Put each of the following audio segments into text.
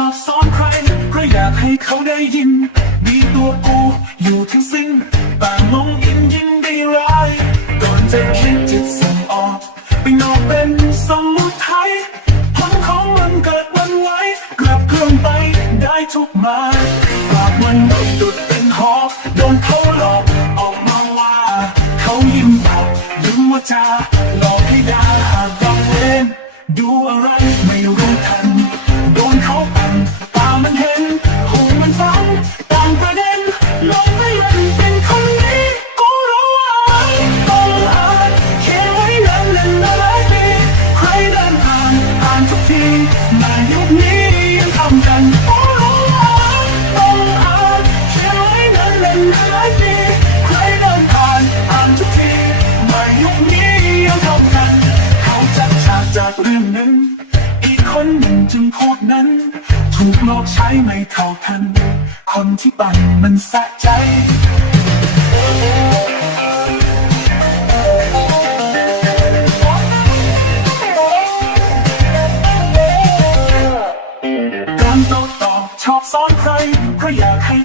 ชอบซ้อนใครเพราะอยากให้เขาได้ยิน มีตัวกูอยู่ทั้งสิ้นต่างมองอินยิ้มได้ร้ายก่อนจะคิดจิตส่งออกไปนอกเป็นสมุทัยผลของมันเกิดวันไหวกลับเคลื่อนไปได้ทุกมาปากมันดุดเป็นหอกโดนเขาหลอกออกมาว่า เขายิ้มเบายิ้มว่าจาหลอกให้ดาหากต้องเล่นดูอะไรไม่รู้ทัน เรื่องนั้น อีกคนหนึ่งจึงพวกนั้น ถูกหลกใช้ไม่เท่าทัน คนที่ปั่นมันสะใจการโต้ตอบชอบซ้อนใครเพราะอยากให้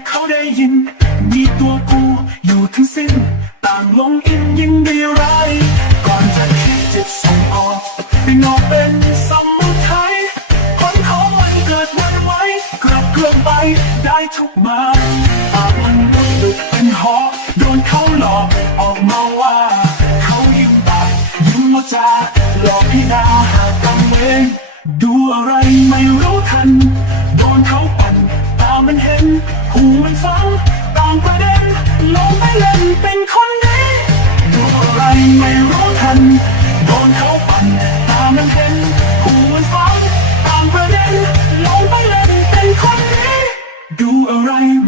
ได้ทุกมาปากมันลุดุเป็นหอโดนเขาหลอกออกมาว่า เขายิ้มปากยิ้มว่าจะหลอกให้นาหากกังเวงดูอะไร alright.